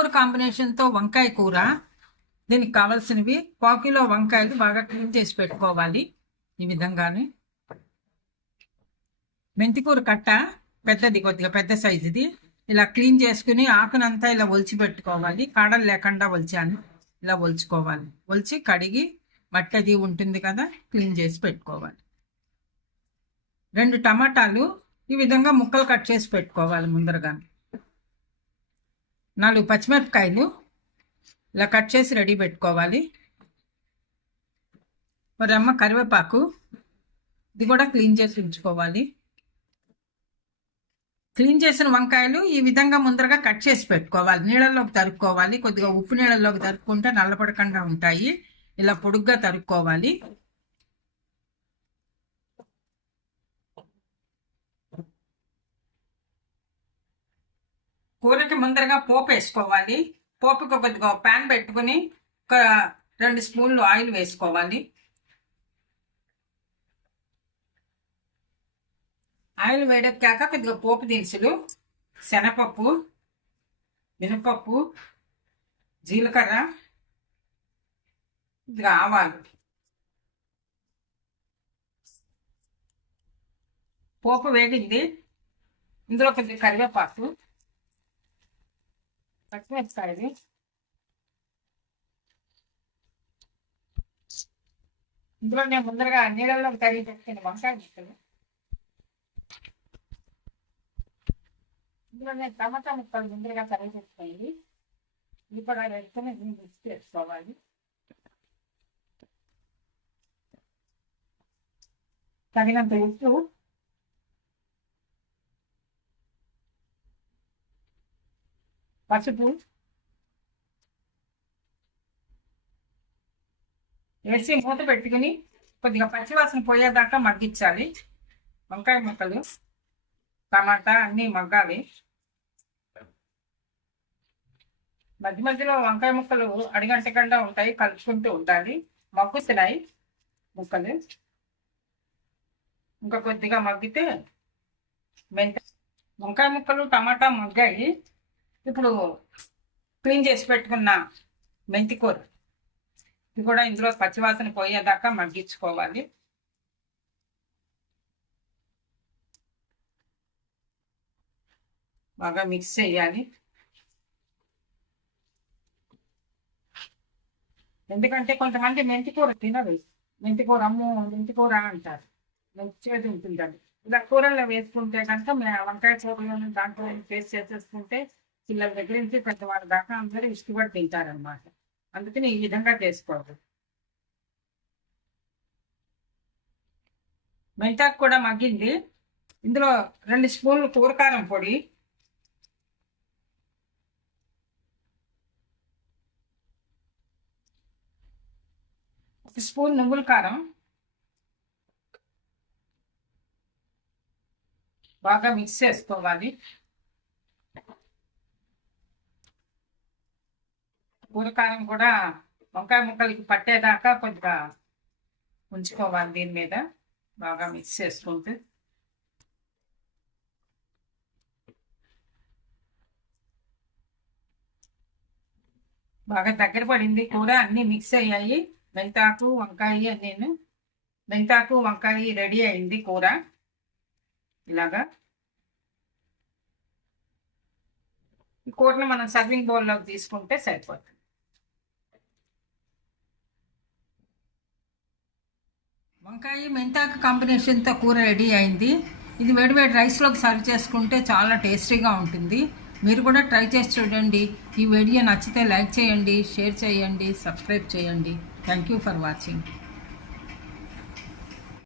ఆకుకూర కాంబినేషన్తో వంకాయ కూర. దీనికి కావాల్సినవి 1 కిలో వంకాయలు బాగా క్లీన్ చేసి పెట్టుకోవాలి. ఈ విధంగానే మెంతికూర కట్ట పెద్దది, కొద్దిగా పెద్ద సైజుది. ఇలా క్లీన్ చేసుకుని ఆకునంతా ఇలా ఒలిచి పెట్టుకోవాలి. కాడలు లేకుండా ఒలిచాను. ఇలా ఒలుచుకోవాలి. ఒలిచి కడిగి మట్టి అది ఉంటుంది కదా, క్లీన్ చేసి పెట్టుకోవాలి. 2 టమాటాలు ఈ విధంగా ముక్కలు కట్ చేసి పెట్టుకోవాలి ముందరగా. 4 పచ్చిమిరపకాయలు ఇలా కట్ చేసి రెడీ పెట్టుకోవాలి. మరి అమ్మ కరివేపాకు, ఇది కూడా క్లీన్ చేసి ఉంచుకోవాలి. క్లీన్ చేసిన వంకాయలు ఈ విధంగా ముందరగా కట్ చేసి పెట్టుకోవాలి. నీళ్ళల్లోకి తరుక్కోవాలి. కొద్దిగా ఉప్పు నీళ్ళల్లోకి తరుక్కుంటే నల్లపడకుండా ఉంటాయి. ఇలా పొడుగ్గా తరుక్కోవాలి. కూరకి ముందరగా పోపు వేసుకోవాలి. పోపుకి కొద్దిగా ప్యాన్ పెట్టుకుని ఒక 2 స్పూన్లు ఆయిల్ వేసుకోవాలి. ఆయిల్ వేడెక్కాక కొద్దిగా పోపు దినుసులు, శనగపప్పు, మినపప్పు, జీలకర్ర, కొద్దిగా ఆవాలు. పోపు వేగింది. ఇందులో కొద్దిగా కరివేపాకు, పచ్చిమిరపకాయలు, ఇందులో నేను ముందరగా నీళ్ళలోకి తరిగి పెట్టుకున్న వంకాయ ముక్కలు, ఇందులో నేను టమాటా ముక్కలు ముందరగా తరిగి పెట్టుకోండి. ఇది కూడా వేసుకొని మిక్స్ చేసుకోవాలి. తగినంత ఉప్పు, పసుపు వేసి మూత పెట్టుకుని కొద్దిగా పచ్చివాసన పోయేదాకా మగ్గించాలి. వంకాయ ముక్కలు, టమాటా అన్నీ మగ్గాలి. మధ్య మధ్యలో వంకాయ ముక్కలు అడిగంటకుండా ఉంటాయి, కలుపుకుంటూ ఉండాలి. మగ్గుతున్నాయి ముక్కలు. ఇంకా కొద్దిగా మగ్గితే వంకాయ ముక్కలు టమాటా మగ్గాయి. ఇప్పుడు క్లీన్ చేసి పెట్టుకున్న మెంతికూర, ఇది కూడా ఇందులో పచ్చివాసన పోయేదాకా మగ్గించుకోవాలి. బాగా మిక్స్ చేయాలి. ఎందుకంటే కొంతమంది మెంతికూర తినరు. మెంతికూర మెంతికూర అంటారు. మంచిగా ఉంటుందండి. ఇలా కూరల్లో వేసుకుంటే కనుక వంకాయ కూరలో దాంట్లో పేస్ట్ చేసేసుకుంటే పిల్లల దగ్గర నుంచి పెద్దవాళ్ళ దాకా అందరూ ఇష్టపడి తింటారనమాట. అందుకని ఈ విధంగా చేసుకోవాలి. మెంతాకు కూడా మగ్గింది. ఇందులో 2 స్పూన్లు కూరకారం పొడి, 1 స్పూన్ నువ్వుల కారం బాగా మిక్స్ చేసుకోవాలి. కూరకారం కూడా వంకాయ ముక్కలకి పట్టేదాకా కొద్దిగా ఉంచుకోవాలి. దీని మీద బాగా మిక్స్ చేసుకుంటూ బాగా దగ్గర పడింది. కూర అన్నీ మిక్స్ అయ్యాయి. మెంతాకు వంకాయ మెంతాకు వంకాయ రెడీ అయింది కూర. ఇలాగా ఈ కూరను మనం సర్వింగ్ బౌల్లోకి తీసుకుంటే సరిపోతుంది. వంకాయ మెంతాకు కాంబినేషన్తో కూర రెడీ అయింది. ఇది వేడివేడి రైస్లోకి సర్వ్ చేసుకుంటే చాలా టేస్టీగా ఉంటుంది. మీరు కూడా ట్రై చేసి చూడండి. ఈ వీడియో నచ్చితే లైక్ చేయండి, షేర్ చేయండి, సబ్స్క్రైబ్ చేయండి. Thank you for watching.